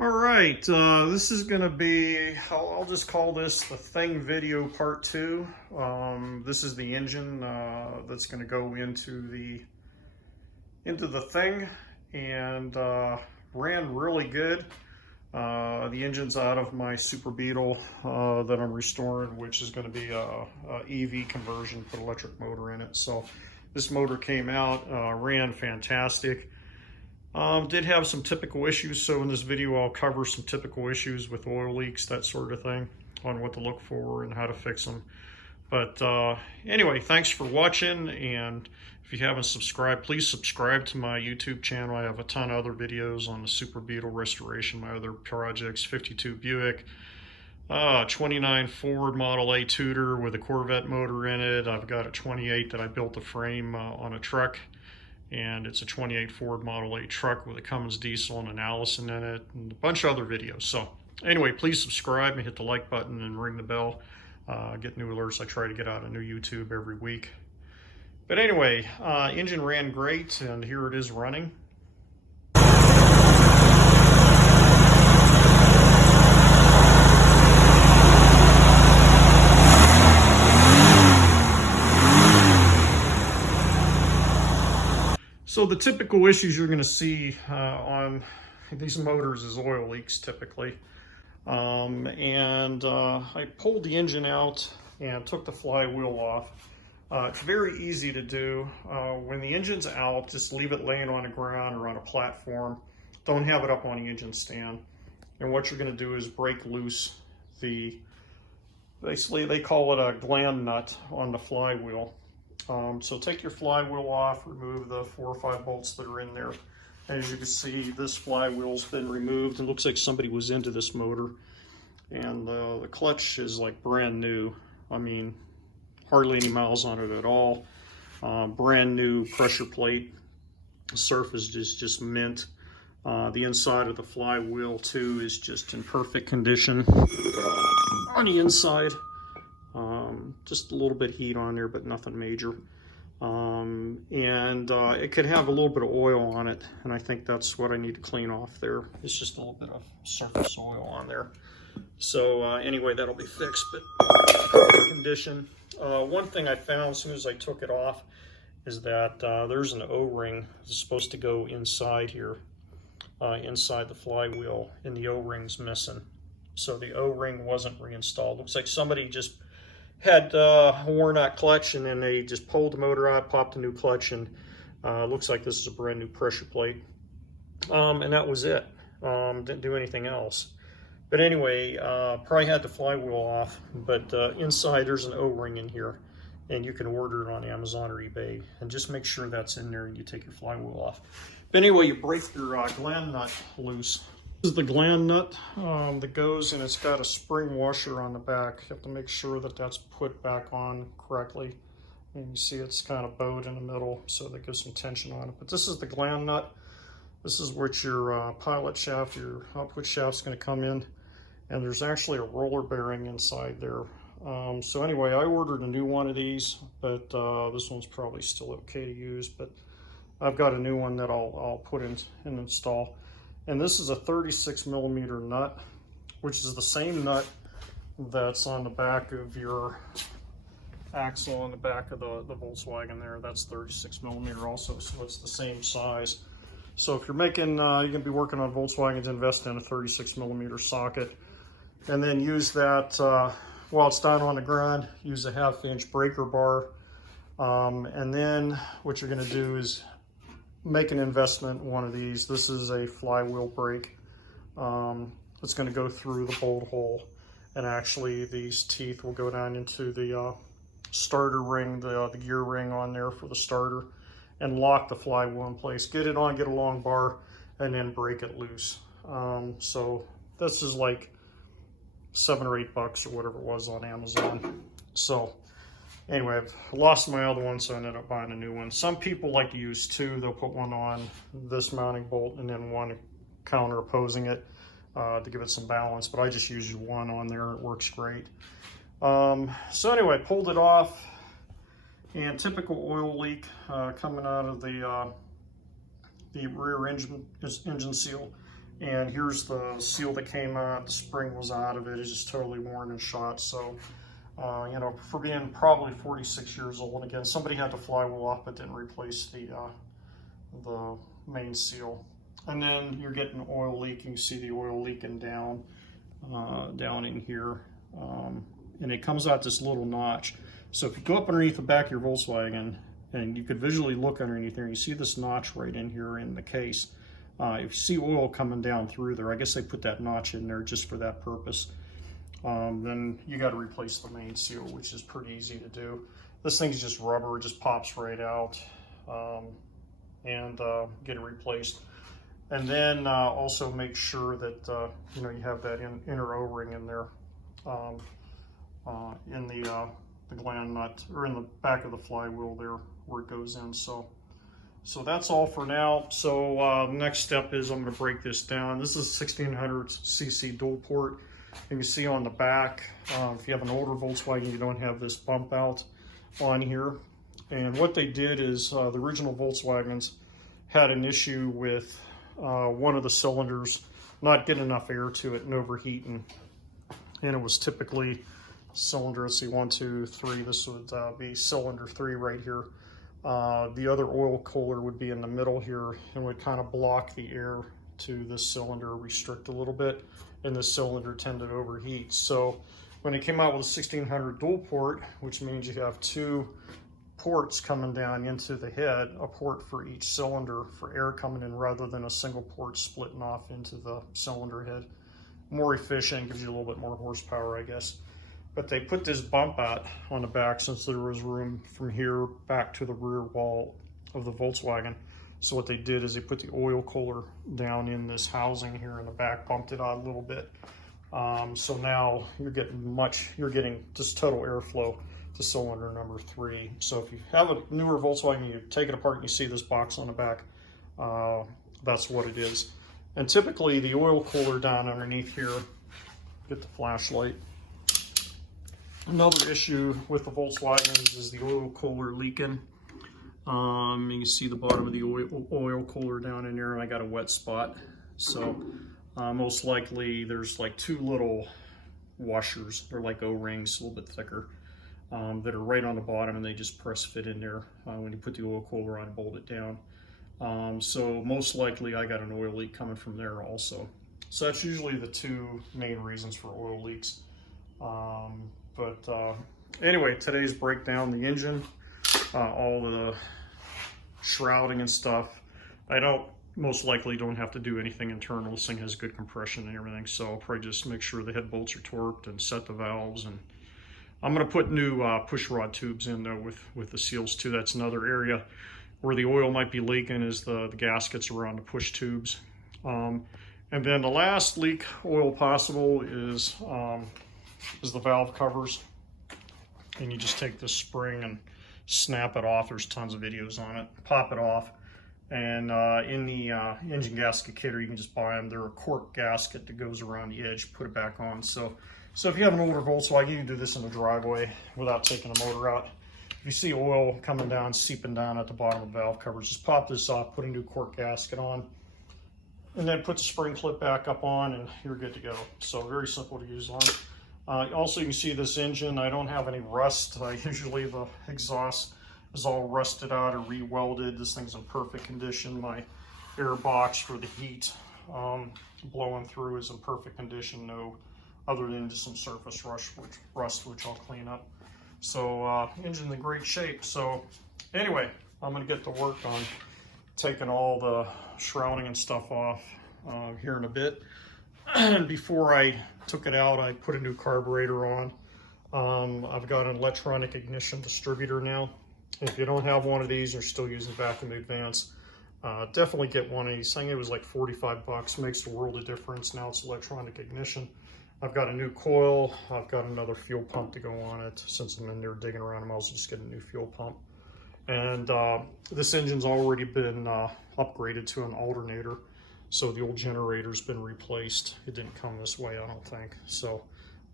All right, this is going to be, I'll just call this the Thing video part 2. This is the engine that's going to go into the Thing, and ran really good. The engine's out of my Super Beetle that I'm restoring, which is going to be a EV conversion, put electric motor in it. So this motor came out, ran fantastic. Did have some typical issues, so in this video I'll cover some typical issues with oil leaks, that sort of thing, on what to look for and how to fix them. But anyway, thanks for watching, and if you haven't subscribed, please subscribe to my YouTube channel. I have a ton of other videos on the Super Beetle restoration, my other projects, 52 Buick, 29 Ford Model A Tudor with a Corvette motor in it. I've got a 28 that I built a frame on a truck, and it's a 28 Ford Model 8 truck with a Cummins diesel and an Allison in it, and a bunch of other videos. So anyway, please subscribe and hit the like button and ring the bell. Get new alerts. I try to get out a new YouTube every week. But anyway, engine ran great, and here it is running. So the typical issues you're going to see on these motors is oil leaks typically. I pulled the engine out and took the flywheel off. It's very easy to do. When the engine's out, just leave it laying on the ground or on a platform. Don't have it up on the engine stand. And what you're going to do is break loose basically they call it a gland nut on the flywheel. So take your flywheel off, remove the 4 or 5 bolts that are in there. As you can see, this flywheel's been removed. It looks like somebody was into this motor. And the clutch is like brand new. I mean, hardly any miles on it at all. Brand new pressure plate. The surface is just mint. The inside of the flywheel too is just in perfect condition. On the inside. Just a little bit of heat on there, but nothing major. It could have a little bit of oil on it, and I think that's what I need to clean off there. It's just a little bit of surface oil on there. So anyway, that'll be fixed, but perfect condition. One thing I found as soon as I took it off is that there's an O-ring that's supposed to go inside here, inside the flywheel, and the O-ring's missing. So the O-ring wasn't reinstalled. Looks like somebody just had a worn out clutch, and then they just pulled the motor out, popped a new clutch, and looks like this is a brand new pressure plate. And that was it. Didn't do anything else. But anyway, probably had the flywheel off, but inside there's an O-ring in here, and you can order it on Amazon or eBay, and just make sure that's in there and you take your flywheel off. But anyway, you break your gland nut loose. This is the gland nut that goes, and it's got a spring washer on the back. You have to make sure that that's put back on correctly. And you see it's kind of bowed in the middle, so that gives some tension on it. But this is the gland nut. This is what your pilot shaft, your output shaft is going to come in. And there's actually a roller bearing inside there. So anyway, I ordered a new one of these, but this one's probably still okay to use. But I've got a new one that I'll put in and install. And this is a 36 millimeter nut, which is the same nut that's on the back of your axle on the back of the Volkswagen there. That's 36 millimeter also, so it's the same size. So if you're making, you're gonna be working on Volkswagens, invest in a 36 millimeter socket, and then use that while it's down on the ground. Use a 1/2 inch breaker bar, and then what you're gonna do is make an investment in one of these. This is a Flywheel Break. It's going to go through the bolt hole, and actually these teeth will go down into the starter ring, the gear ring on there for the starter, and lock the flywheel in place. Get it on, get a long bar, and then break it loose. So this is like $7 or $8 or whatever it was on Amazon. So anyway, I've lost my other one, so I ended up buying a new one. Some people like to use 2. They'll put one on this mounting bolt and then one counter opposing it to give it some balance, but I just use one on there. It works great. So anyway, pulled it off, and typical oil leak coming out of the rear engine seal. And here's the seal that came out. The spring was out of it. It's just totally worn and shot. So, you know, for being probably 46 years old, again, somebody had the flywheel off but didn't replace the main seal. And then you're getting oil leak. You can see the oil leaking down in here. And it comes out this little notch. So if you go up underneath the back of your Volkswagen, and you could visually look underneath there, and you see this notch right in here in the case. If you see oil coming down through there, I guess they put that notch in there just for that purpose. Then you got to replace the main seal, which is pretty easy to do. This thing's just rubber, it just pops right out, and get it replaced. And then also make sure that you know, you have that inner O-ring in there, in the gland nut, or in the back of the flywheel there where it goes in. So that's all for now. So next step is I'm going to break this down. This is a 1600cc dual port. You can see on the back, if you have an older Volkswagen, you don't have this bump out on here. And what they did is the original Volkswagens had an issue with one of the cylinders not getting enough air to it and overheating. And it was typically cylinder, let's see, 1, 2, 3. This would be cylinder 3 right here. The other oil cooler would be in the middle here and would kind of block the air to this cylinder, restrict a little bit, and this cylinder tended to overheat. So when it came out with a 1600 dual port, which means you have 2 ports coming down into the head, a port for each cylinder for air coming in rather than a single port splitting off into the cylinder head. More efficient, gives you a little bit more horsepower, I guess. But they put this bump out on the back since there was room from here back to the rear wall of the Volkswagen. So what they did is they put the oil cooler down in this housing here in the back, bumped it out a little bit. So now you're getting just total airflow to cylinder number 3. So if you have a newer Volkswagen, you take it apart and you see this box on the back, that's what it is. And typically the oil cooler down underneath here, get the flashlight. Another issue with the Volkswagens is the oil cooler leaking. You can see the bottom of the oil cooler down in there, and I got a wet spot. So most likely there's like 2 little washers. They're like O-rings, a little bit thicker, that are right on the bottom, and they just press fit in there when you put the oil cooler on and bolt it down. So most likely I got an oil leak coming from there also. So that's usually the 2 main reasons for oil leaks. Anyway, today's breakdown, the engine, all the shrouding and stuff. I most likely don't have to do anything internal. This thing has good compression and everything, so I'll probably just make sure the head bolts are torqued and set the valves. And I'm going to put new push rod tubes in though with the seals too. That's another area where the oil might be leaking, is the gaskets around the push tubes. And then the last leak oil possible is the valve covers. And you just take this spring and snap it off. There's tons of videos on it. Pop it off. And in the engine gasket kit, or you can just buy them, they're a cork gasket that goes around the edge, put it back on. So if you have an older Volkswagen, you can do this in the driveway without taking the motor out. If you see oil coming down, seeping down at the bottom of the valve covers, just pop this off, put a new cork gasket on, and then put the spring clip back up on, and you're good to go. So very simple to use on. Also, you can see this engine, I don't have any rust. Usually the exhaust is all rusted out or re-welded. This thing's in perfect condition. My air box for the heat blowing through is in perfect condition, no other than just some surface rust, which I'll clean up. So engine's in great shape. So anyway, I'm gonna get to work on taking all the shrouding and stuff off here in a bit. And before I took it out, I put a new carburetor on. I've got an electronic ignition distributor now. If you don't have one of these, you're still using vacuum advance, definitely get one of these. I think it was like 45 bucks, makes a world of difference. Now it's electronic ignition. I've got a new coil. I've got another fuel pump to go on it. Since I'm in there digging around, I might as well just get a new fuel pump. And this engine's already been upgraded to an alternator. So the old generator's been replaced. It didn't come this way, I don't think. So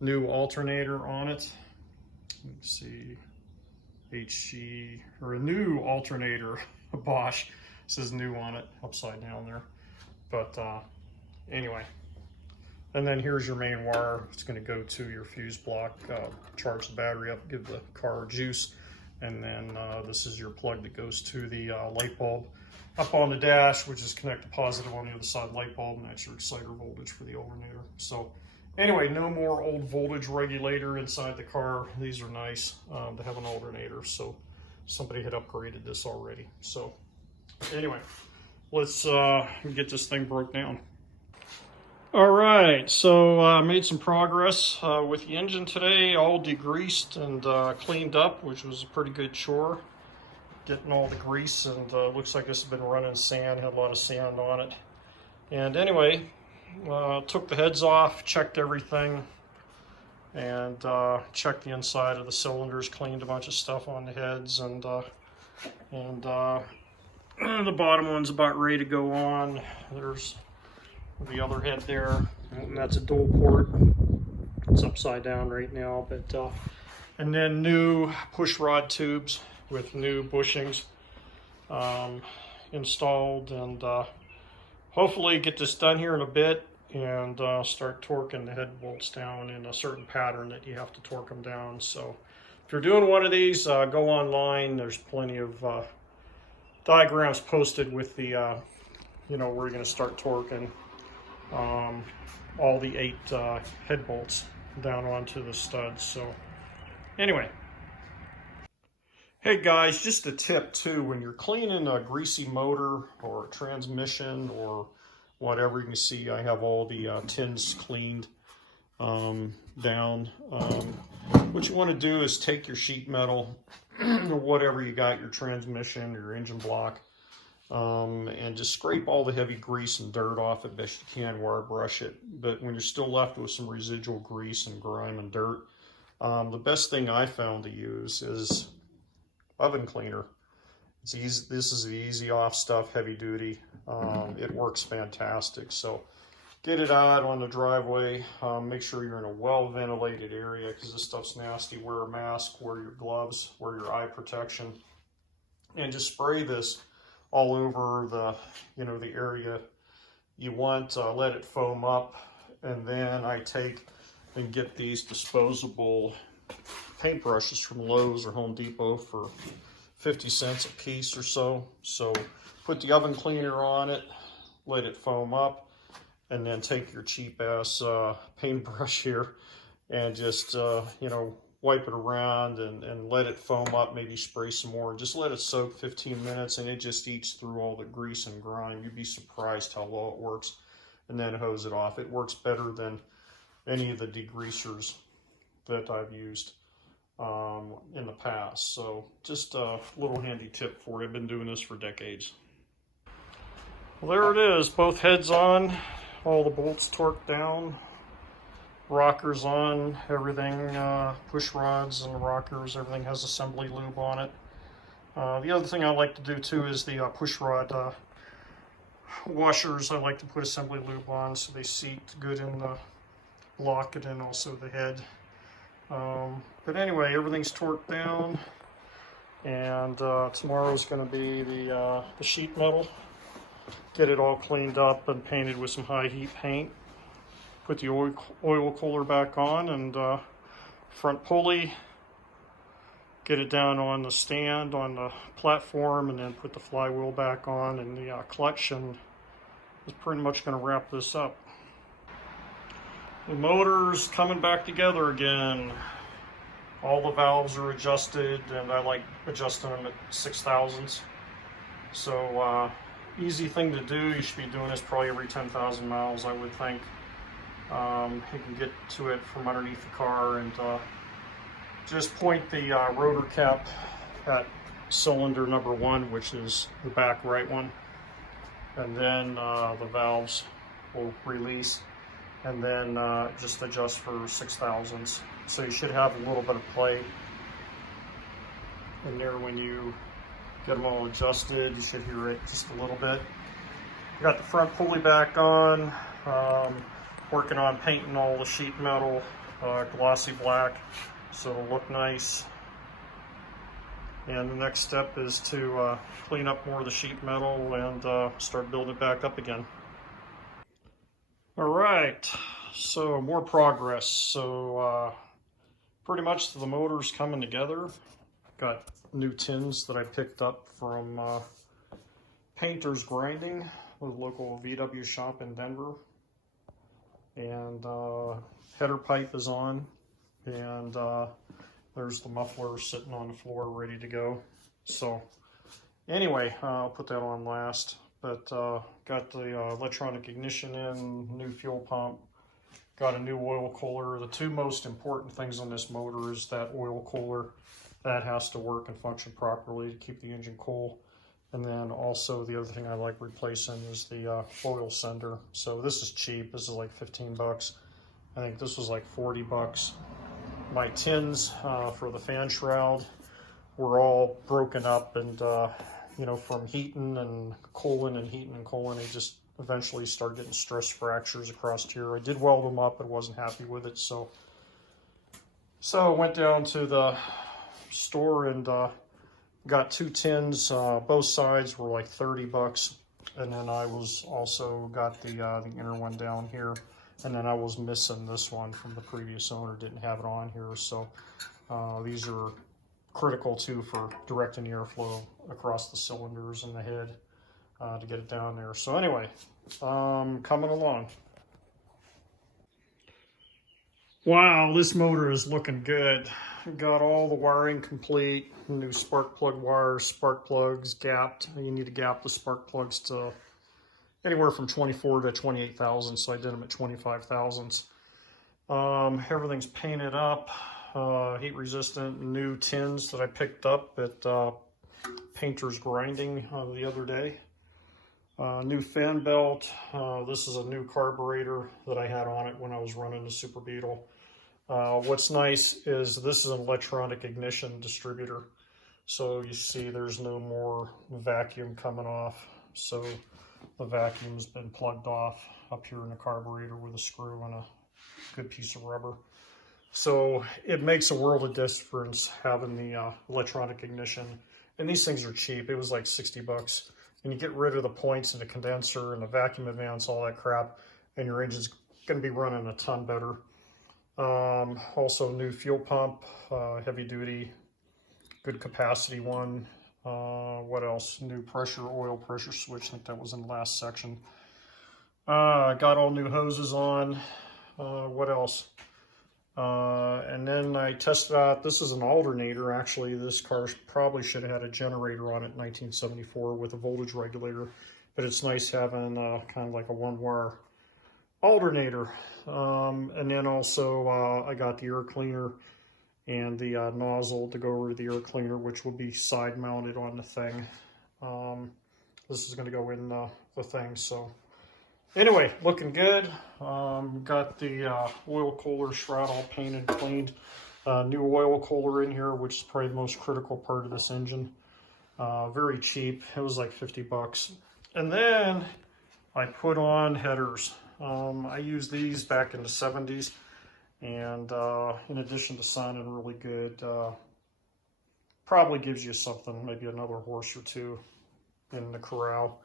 new alternator on it. Let's see, HG, or a new alternator, Bosch says new on it, upside down there. But anyway. And then here's your main wire. It's going to go to your fuse block, charge the battery up, give the car juice. And then this is your plug that goes to the light bulb up on the dash, which is connected positive on the other side of the light bulb, and that's your exciter voltage for the alternator. So anyway, no more old voltage regulator inside the car. These are nice to have an alternator. So somebody had upgraded this already. So anyway, let's get this thing broke down. All right, so I made some progress with the engine today, all degreased and cleaned up, which was a pretty good chore. Getting all the grease, and looks like this has been running sand, had a lot of sand on it. And anyway, took the heads off, checked everything, and checked the inside of the cylinders, cleaned a bunch of stuff on the heads, and the bottom one's about ready to go on. There's the other head there, and that's a dual port. It's upside down right now, but and then new push rod tubes with new bushings installed, and hopefully get this done here in a bit and start torquing the head bolts down in a certain pattern that you have to torque them down. So if you're doing one of these, go online. There's plenty of diagrams posted with the you know, where you're going to start torquing all the 8 head bolts down onto the studs. So anyway, hey guys, just a tip too, when you're cleaning a greasy motor or a transmission or whatever, you can see I have all the tins cleaned down. What you want to do is take your sheet metal or whatever you got, your transmission or your engine block, and just scrape all the heavy grease and dirt off it best you can, wire brush it. But when you're still left with some residual grease and grime and dirt, the best thing I found to use is oven cleaner. It's easy. This is the easy off stuff, heavy duty. It works fantastic. So get it out on the driveway. Make sure you're in a well ventilated area, because this stuff's nasty. Wear a mask, wear your gloves, wear your eye protection, and just spray this all over the, you know, the area you want. Let it foam up, and then I take and get these disposable paintbrushes from Lowe's or Home Depot for 50 cents a piece or so. So put the oven cleaner on it, let it foam up, and then take your cheap ass paintbrush here and just you know, wipe it around and let it foam up. Maybe spray some more and just let it soak 15 minutes, and it just eats through all the grease and grime. You'd be surprised how well it works. And then hose it off. It works better than any of the degreasers that I've used in the past. So just a little handy tip for you. I've been doing this for decades. Well, there it is, both heads on, all the bolts torqued down, rockers on, everything, push rods and rockers, everything has assembly lube on it. The other thing I like to do too is the push rod washers. I like to put assembly lube on so they seat good in the block, and then also the head. But anyway, everything's torqued down, and tomorrow's going to be the sheet metal. Get it all cleaned up and painted with some high heat paint. Put the oil cooler back on, and front pulley. Get it down on the stand on the platform, and then put the flywheel back on, and the clutch, and it's pretty much going to wrap this up. The motor's coming back together again. All the valves are adjusted, and I like adjusting them at 6,000ths. So easy thing to do. You should be doing this probably every 10,000 miles, I would think. You can get to it from underneath the car, and just point the rotor cap at cylinder number 1, which is the back right one, and then the valves will release, and then just adjust for 6,000ths. So you should have a little bit of play in there when you get them all adjusted. You should hear it just a little bit. Got the front pulley back on. Working on painting all the sheet metal glossy black so it'll look nice. And the next step is to clean up more of the sheet metal and start building it back up again. All right, so more progress. So pretty much the motor's coming together. Got new tins that I picked up from Painter's Grinding, a local VW shop in Denver. And header pipe is on, and there's the muffler sitting on the floor ready to go. So anyway, I'll put that on last. But got the electronic ignition in, new fuel pump, got a new oil cooler. The two most important things on this motor is that oil cooler. That has to work and function properly to keep the engine cool. And then also the other thing I like replacing is the oil sender. So this is cheap. This is like 15 bucks. I think this was like 40 bucks. My tins for the fan shroud were all broken up, and you know, from heating and cooling, they just eventually started getting stress fractures across here. I did weld them up, but wasn't happy with it, so I went down to the store and got two tins. Both sides were like 30 bucks, and then I was also got the inner one down here, and then I was missing this one from the previous owner, didn't have it on here. So these are critical too for directing the airflow across the cylinders and the head to get it down there. So anyway, coming along. Wow, this motor is looking good. Got all the wiring complete, new spark plug wires, spark plugs gapped. You need to gap the spark plugs to anywhere from 24 to 28 thousandths, so I did them at 25 thousandths. Everything's painted up, heat resistant, new tins that I picked up at Painter's Grinding the other day. New fan belt. This is a new carburetor that I had on it when I was running the Super Beetle. What's nice is this is an electronic ignition distributor. So you see there's no more vacuum coming off. So the vacuum's been plugged off up here in the carburetor with a screw and a good piece of rubber. So it makes a world of difference having the electronic ignition. And these things are cheap. It was like 60 bucks. And you get rid of the points in the condenser and the vacuum advance, all that crap, and your engine's going to be running a ton better. Also new fuel pump, heavy duty, good capacity one. What else? New oil pressure switch. I think that was in the last section. Got all new hoses on. What else? And then I tested out, this is an alternator. Actually, this car probably should have had a generator on it in 1974 with a voltage regulator, but it's nice having kind of like a one-wire alternator. And then also I got the air cleaner and the nozzle to go over to the air cleaner, which will be side mounted on the thing. This is going to go in the thing. So anyway, looking good. Got the oil cooler shroud all painted, cleaned. New oil cooler in here, which is probably the most critical part of this engine. Very cheap. It was like 50 bucks. And then I put on headers. I used these back in the 70s. And in addition to sounding really good, probably gives you something, maybe another horse or two in the corral.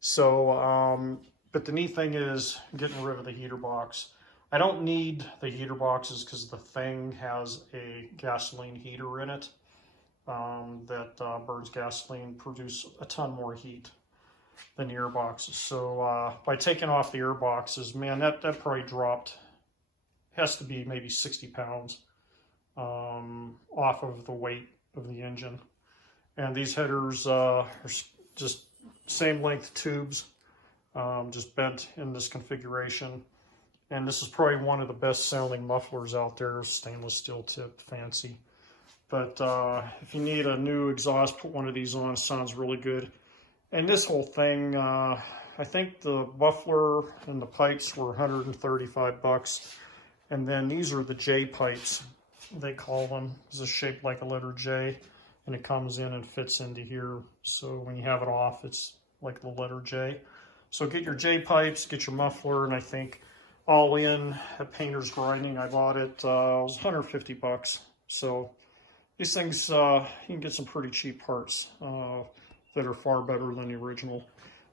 So, but the neat thing is getting rid of the heater box. I don't need the heater boxes because the thing has a gasoline heater in it that burns gasoline, produce a ton more heat than the air boxes. So by taking off the air boxes, man, that probably dropped, has to be maybe 60 pounds off of the weight of the engine. And these headers are just same length tubes. Just bent in this configuration. And this is probably one of the best sounding mufflers out there, stainless steel tip, fancy. But if you need a new exhaust, put one of these on, it sounds really good. And this whole thing, I think the muffler and the pipes were 135 bucks. And then these are the J pipes, they call them. This is shaped like a letter J, and it comes in and fits into here. So when you have it off, it's like the letter J. So get your J pipes, get your muffler, and I think all in at Painter's Grinding, I bought it, it was 150 bucks. So these things, you can get some pretty cheap parts that are far better than the original.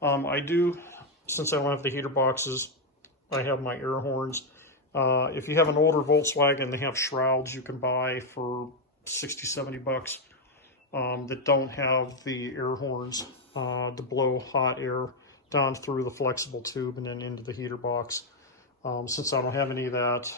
I do, since I don't have the heater boxes, I have my air horns. If you have an older Volkswagen, they have shrouds you can buy for 60, 70 bucks that don't have the air horns to blow hot air down through the flexible tube and then into the heater box. Since I don't have any of that,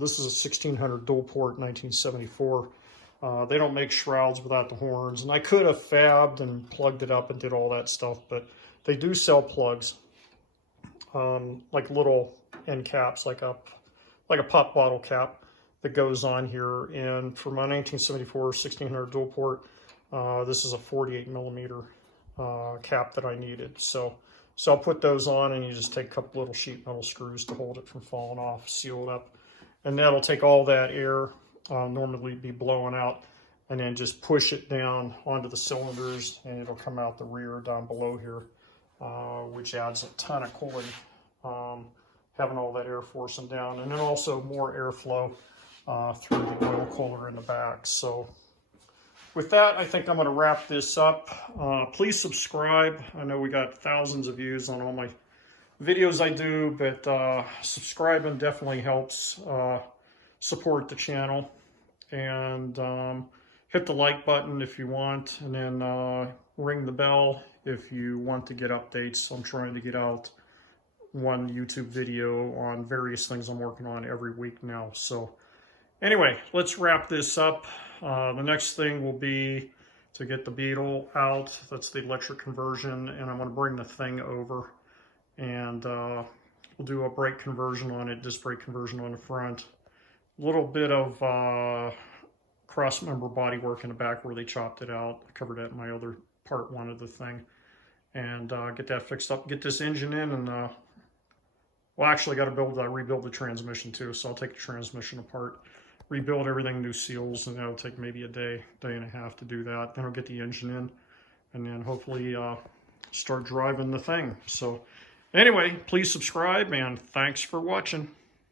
this is a 1600 dual port 1974. They don't make shrouds without the horns, and I could have fabbed and plugged it up and did all that stuff, but they do sell plugs, like little end caps, like a pop bottle cap that goes on here. And for my 1974 1600 dual port, this is a 48 millimeter cap that I needed. So I'll put those on, and you just take a couple little sheet metal screws to hold it from falling off, seal it up, and that'll take all that air normally be blowing out, and then just push it down onto the cylinders, and it'll come out the rear down below here, which adds a ton of cooling, having all that air forcing down, and then also more airflow through the oil cooler in the back. So with that, I think I'm going to wrap this up. Please subscribe. I know we got thousands of views on all my videos I do, but subscribing definitely helps support the channel. And hit the like button if you want, and then ring the bell if you want to get updates. I'm trying to get out one YouTube video on various things I'm working on every week now. So anyway, let's wrap this up. The next thing will be to get the Beetle out. That's the electric conversion, and I'm going to bring the thing over, and we'll do a brake conversion on it, disc brake conversion on the front. A little bit of cross member body work in the back where they chopped it out. I covered that in my other part one of the thing. And get that fixed up, get this engine in, and well, actually I got to rebuild the transmission too. So I'll take the transmission apart, rebuild everything, new seals, and that'll take maybe a day and a half to do that. Then I'll get the engine in, and then hopefully start driving the thing. So anyway, please subscribe, and thanks for watching.